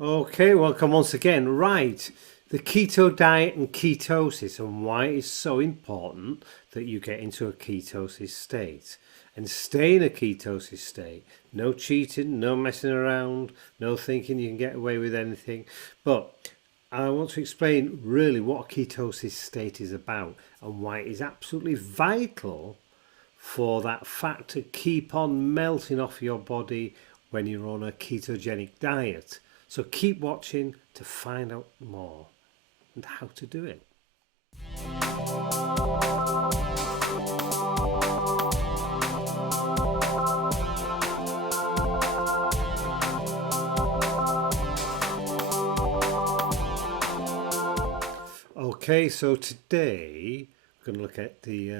Okay, welcome once again. Right, the keto diet and ketosis, and why it's so important that you get into a ketosis state and stay in a ketosis state. No cheating, no messing around, no thinking you can get away with anything. But I want to explain really what a ketosis state is about and why it is absolutely vital for that fat to keep on melting off your body when you're on a ketogenic diet. So keep watching to find out more and how to do it. Okay, so today we're going to look at the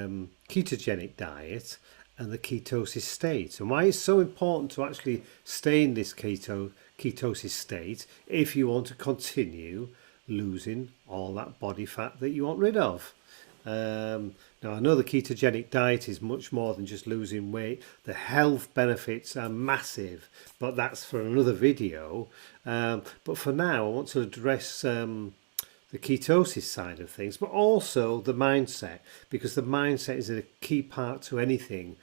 ketogenic diet and the ketosis state and why it's so important to actually stay in this ketosis state if you want to continue losing all that body fat that you want rid of. Now, I know the ketogenic diet is much more than just losing weight. The health benefits are massive, but that's for another video. But for now, I want to address the ketosis side of things, but also the mindset, because the mindset is a key part to anything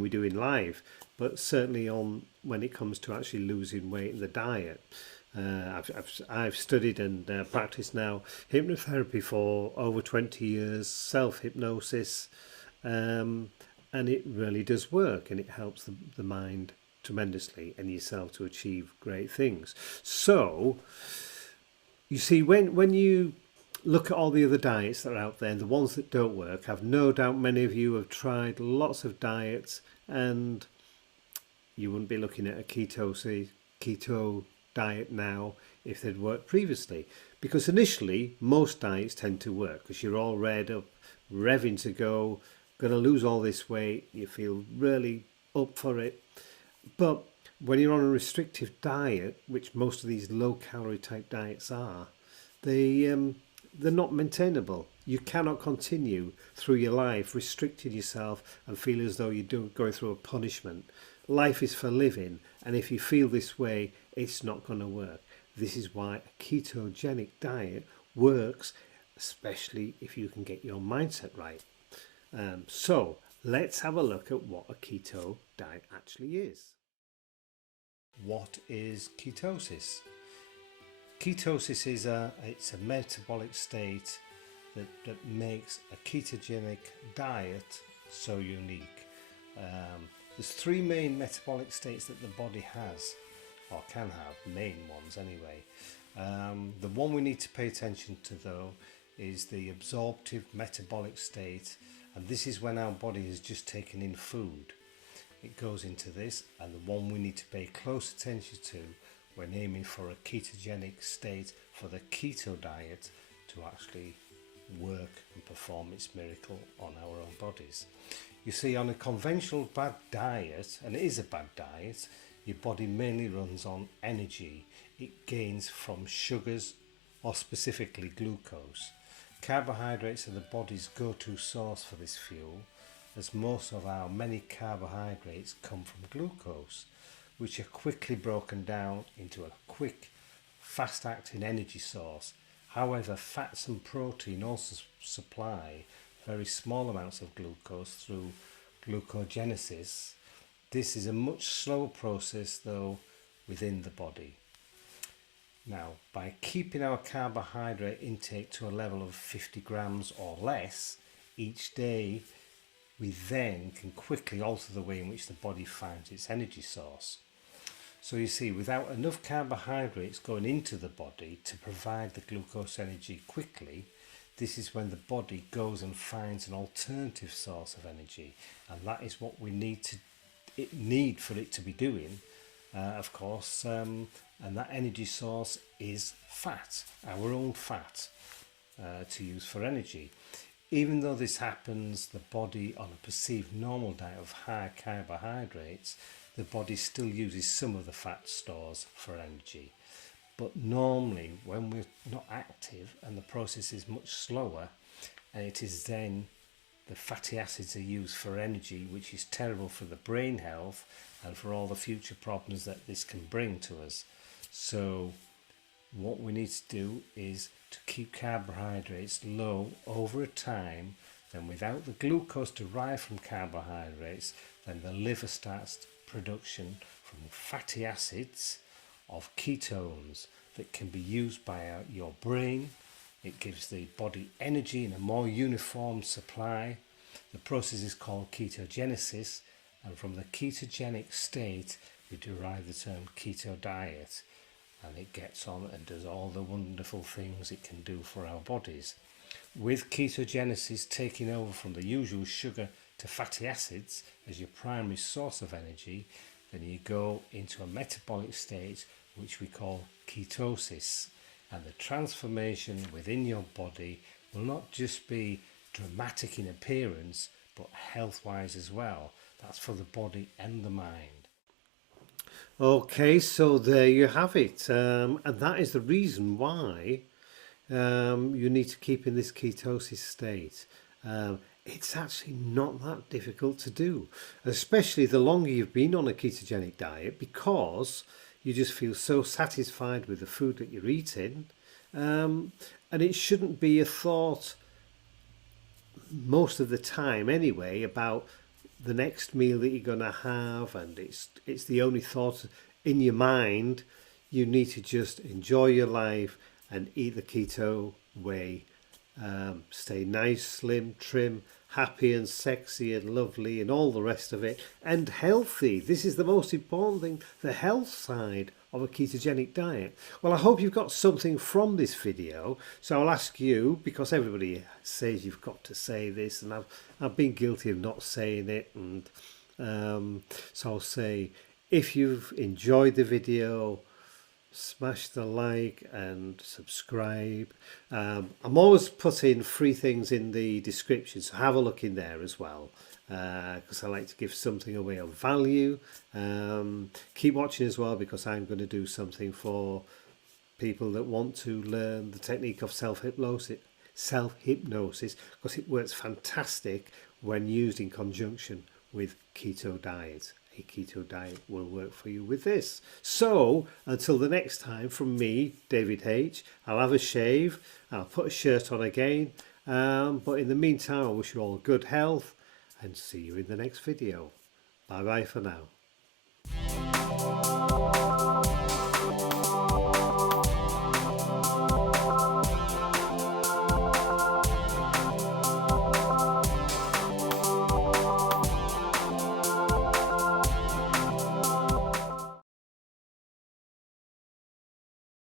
we do in life, but certainly on when it comes to actually losing weight in the diet. I've studied and practiced now hypnotherapy for over 20 years, self-hypnosis, and it really does work, and it helps the mind tremendously and yourself to achieve great things. So you see, when you look at all the other diets that are out there, and the ones that don't work, I've no doubt many of you have tried lots of diets, and you wouldn't be looking at a keto diet now if they'd worked previously. Because initially, most diets tend to work because you're all read up, revving to go, going to lose all this weight, you feel really up for it. But when you're on a restrictive diet, which most of these low calorie type diets are, they're not maintainable. You cannot continue through your life restricting yourself and feel as though you're going through a punishment. Life is for living, and if you feel this way, it's not going to work. This is why a ketogenic diet works, especially if you can get your mindset right. So let's have a look at what a keto diet actually is. What is ketosis? Ketosis is it's a metabolic state that makes a ketogenic diet so unique. There's three main metabolic states that the body has, or can have, main ones anyway. The one we need to pay attention to though is the absorptive metabolic state, and this is when our body has just taken in food. It goes into this, and the one we need to pay close attention to when aiming for a ketogenic state for the keto diet to actually work and perform its miracle on our own bodies. You see, on a conventional bad diet, and it is a bad diet, your body mainly runs on energy. It gains from sugars, or specifically glucose. Carbohydrates are the body's go-to source for this fuel, as most of our many carbohydrates come from glucose, which are quickly broken down into a quick, fast-acting energy source. However, fats and protein also supply very small amounts of glucose through glucogenesis. This is a much slower process though within the body. Now, by keeping our carbohydrate intake to a level of 50 grams or less each day, we then can quickly alter the way in which the body finds its energy source. So you see, without enough carbohydrates going into the body to provide the glucose energy quickly, this is when the body goes and finds an alternative source of energy, and that is what we need for it to be doing, of course, and that energy source is fat, our own fat, to use for energy. Even though this happens, the body on a perceived normal diet of high carbohydrates, the body still uses some of the fat stores for energy. But normally, when we're not active and the process is much slower, and it is then the fatty acids are used for energy, which is terrible for the brain health and for all the future problems that this can bring to us. So what we need to do is to keep carbohydrates low over a time. Then without the glucose derived from carbohydrates, then the liver starts production from fatty acids of ketones that can be used by your brain. It gives the body energy in a more uniform supply. The process is called ketogenesis, and from the ketogenic state we derive the term keto diet, and it gets on and does all the wonderful things it can do for our bodies. With ketogenesis taking over from the usual sugar to fatty acids as your primary source of energy, then you go into a metabolic state which we call ketosis, and the transformation within your body will not just be dramatic in appearance but health wise as well. That's for the body and the mind. Okay, so there you have it, and that is the reason why you need to keep in this ketosis state. It's actually not that difficult to do, especially the longer you've been on a ketogenic diet, because you just feel so satisfied with the food that you're eating, and it shouldn't be a thought most of the time anyway about the next meal that you're going to have, and it's the only thought in your mind. You need to just enjoy your life and eat the keto way. Stay nice, slim, trim, happy and sexy and lovely and all the rest of it, and healthy. This is the most important thing, the health side of a ketogenic diet. Well, I hope you've got something from this video. So I'll ask you, because everybody says you've got to say this, and I've been guilty of not saying it, and so I'll say, if you've enjoyed the video, smash the like and subscribe. I'm always putting free things in the description, so have a look in there as well, because I like to give something away of value. Keep watching as well, because I'm going to do something for people that want to learn the technique of self-hypnosis, because it works fantastic when used in conjunction with keto diet. A keto diet will work for you with this. So until the next time, from me, David H, I'll have a shave, I'll put a shirt on again, but in the meantime I wish you all good health and see you in the next video. Bye bye for now.